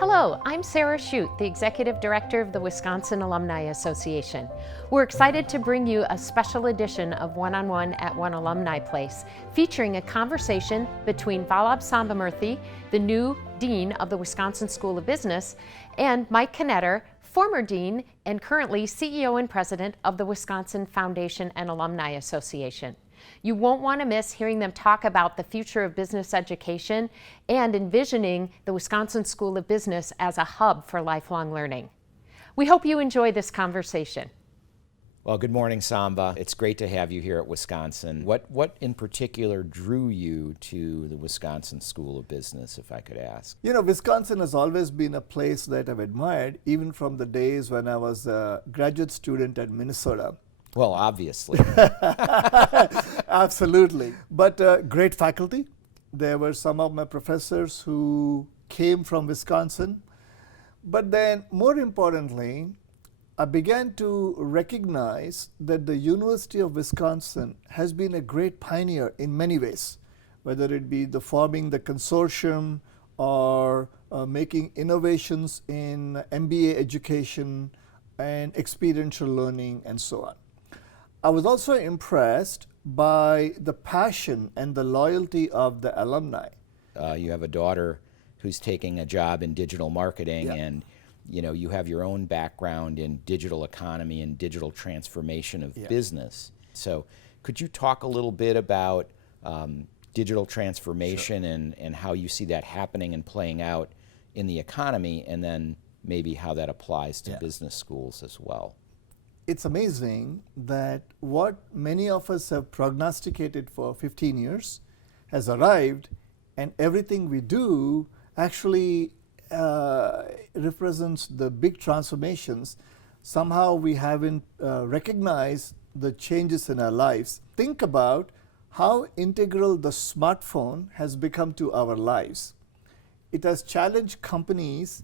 Hello, I'm Sarah Shute, the Executive Director of the Wisconsin Alumni Association. We're excited to bring you a special edition of One-on-One at One Alumni Place, featuring a conversation between Vallabh Sambamurthy, the new Dean of the Wisconsin School of Business, and Mike Knetter, former Dean and currently CEO and President of the Wisconsin Foundation and Alumni Association. You won't want to miss hearing them talk about the future of business education and envisioning the Wisconsin School of Business as a hub for lifelong learning. We hope you enjoy this conversation. Well, good morning, Samba. It's great to have you here at Wisconsin. What in particular drew you to the Wisconsin School of Business, if I could ask? You know, Wisconsin has always been a place that I've admired, even from the days when I was a graduate student at Minnesota. Well, obviously. Absolutely. But great faculty. There were some of my professors who came from Wisconsin. But then, more importantly, I began to recognize that the University of Wisconsin has been a great pioneer in many ways, whether it be the forming the consortium or making innovations in MBA education and experiential learning and so on. I was also impressed by the passion and the loyalty of the alumni. You have a daughter who's taking a job in digital marketing, and you have your own background in digital economy and digital transformation of business. So could you talk a little bit about digital transformation and how you see that happening and playing out in the economy, and then maybe how that applies to business schools as well? It's amazing that what many of us have prognosticated for 15 years has arrived, and everything we do actually represents the big transformations. Somehow we haven't recognized the changes in our lives. Think about how integral the smartphone has become to our lives. It has challenged companies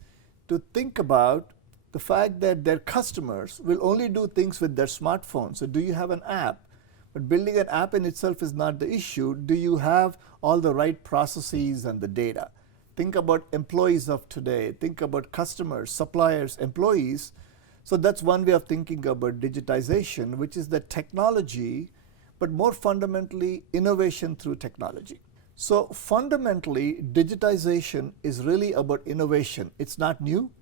to think about the fact that their customers will only do things with their smartphone. So do you have an app? But building an app in itself is not the issue. Do you have all the right processes and the data? Think about employees of today. Think about customers, suppliers, employees. So that's one way of thinking about digitization, which is the technology, but more fundamentally, innovation through technology. So fundamentally, digitization is really about innovation. It's not new,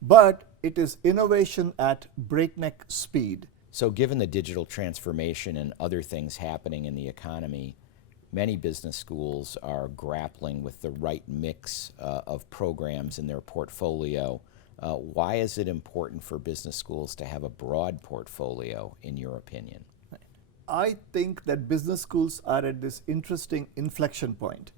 but it is innovation at breakneck speed. So given the digital transformation and other things happening in the economy, many business schools are grappling with the right mix of programs in their portfolio. Why is it important for business schools to have a broad portfolio, in your opinion? I think that business schools are at this interesting inflection point,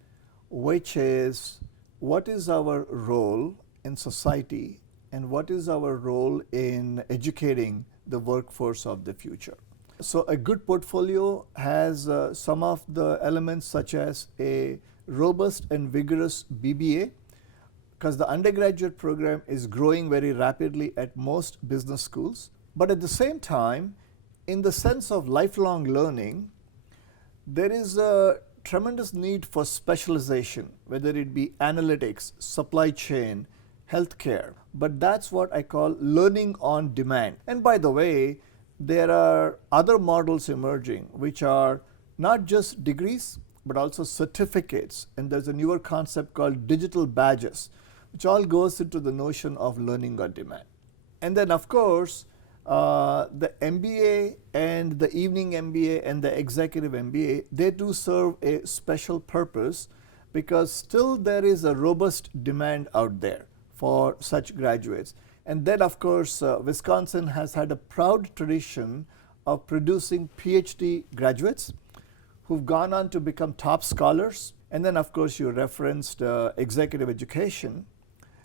which is, what is our role in society and what is our role in educating the workforce of the future? So a good portfolio has some of the elements such as a robust and vigorous BBA, because the undergraduate program is growing very rapidly at most business schools. But at the same time, in the sense of lifelong learning, there is a tremendous need for specialization, whether it be analytics, supply chain, healthcare. But that's what I call learning on demand. And by the way, there are other models emerging which are not just degrees, but also certificates. And there's a newer concept called digital badges, which all goes into the notion of learning on demand. And then, of course, the MBA and the evening MBA and the executive MBA, they do serve a special purpose, because still there is a robust demand out there for such graduates. And then, of course, Wisconsin has had a proud tradition of producing PhD graduates who've gone on to become top scholars. And then, of course, you referenced executive education.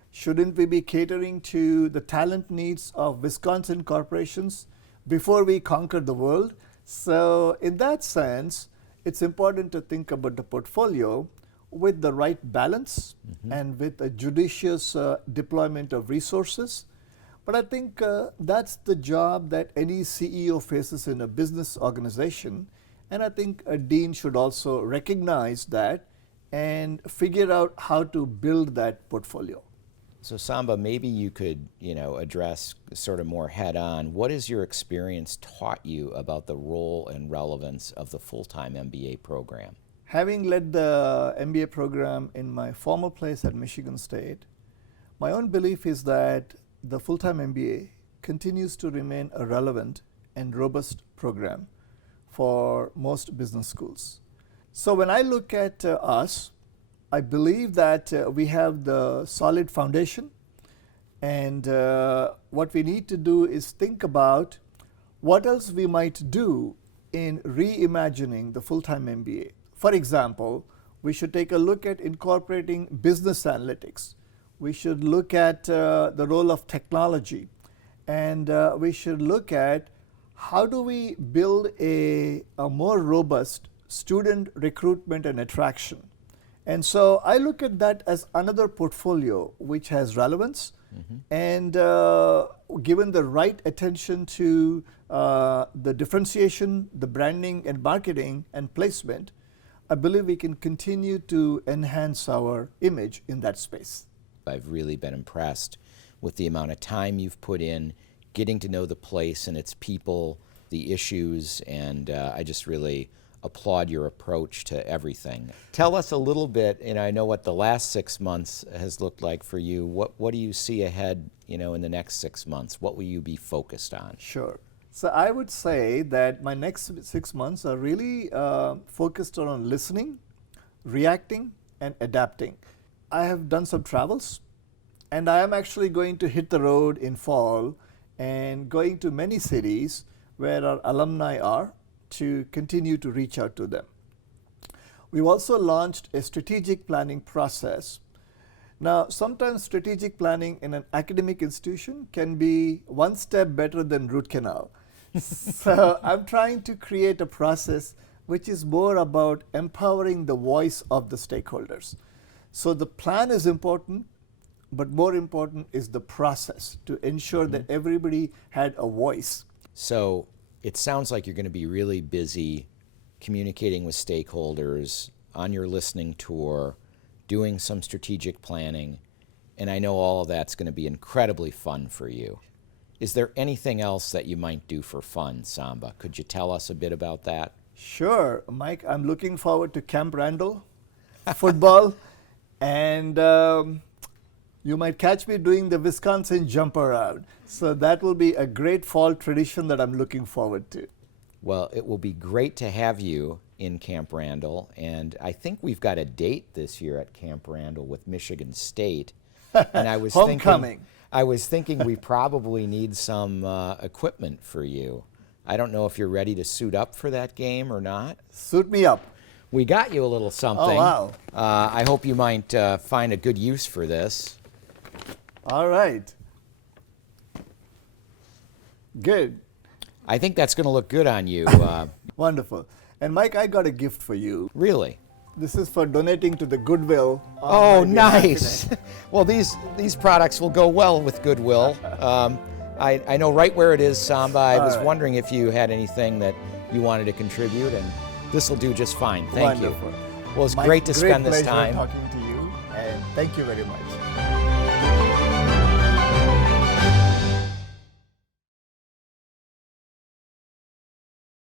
Shouldn't we be catering to the talent needs of Wisconsin corporations before we conquer the world? So in that sense, it's important to think about the portfolio with the right balance and with a judicious deployment of resources. But I think that's the job that any CEO faces in a business organization. And I think a dean should also recognize that and figure out how to build that portfolio. So Samba, maybe you could, address sort of more head on, what has your experience taught you about the role and relevance of the full-time MBA program? Having led the MBA program in my former place at Michigan State, my own belief is that the full-time MBA continues to remain a relevant and robust program for most business schools. So when I look at us, I believe that we have the solid foundation, and what we need to do is think about what else we might do in reimagining the full-time MBA. For example, we should take a look at incorporating business analytics. We should look at the role of technology, and we should look at how do we build a more robust student recruitment and attraction. And so I look at that as another portfolio which has relevance, and given the right attention to the differentiation, the branding and marketing and placement, I believe we can continue to enhance our image in that space. I've really been impressed with the amount of time you've put in getting to know the place and its people, the issues, and I just really applaud your approach to everything. Tell us a little bit, I know what the last 6 months has looked like for you. What do you see ahead, in the next 6 months? What will you be focused on? Sure. So I would say that my next 6 months are really focused on listening, reacting, and adapting. I have done some travels, and I am actually going to hit the road in fall and going to many cities where our alumni are to continue to reach out to them. We've also launched a strategic planning process. Now, sometimes strategic planning in an academic institution can be one step better than root canal. So I'm trying to create a process which is more about empowering the voice of the stakeholders. So the plan is important, but more important is the process to ensure that everybody had a voice. So it sounds like you're going to be really busy communicating with stakeholders, on your listening tour, doing some strategic planning, and I know all of that's going to be incredibly fun for you. Is there anything else that you might do for fun, Samba? Could you tell us a bit about that? Sure, Mike. I'm looking forward to Camp Randall, football, and you might catch me doing the Wisconsin jump around. So that will be a great fall tradition that I'm looking forward to. Well, it will be great to have you in Camp Randall, and I think we've got a date this year at Camp Randall with Michigan State. And I was Homecoming. I was thinking we probably need some equipment for you. I don't know if you're ready to suit up for that game or not. Suit me up. We got you a little something. Oh, wow. I hope you might find a good use for this. All right. Good. I think that's going to look good on you. Wonderful. And Mike, I got a gift for you. Really? This is for donating to the Goodwill. Oh, nice. Well, these products will go well with Goodwill. I know right where it is, Samba. I was wondering if you had anything that you wanted to contribute, and this will do just fine. Thank Wonderful. you. Well, it's Mike, great to spend this time. Great pleasure talking to you, and thank you very much.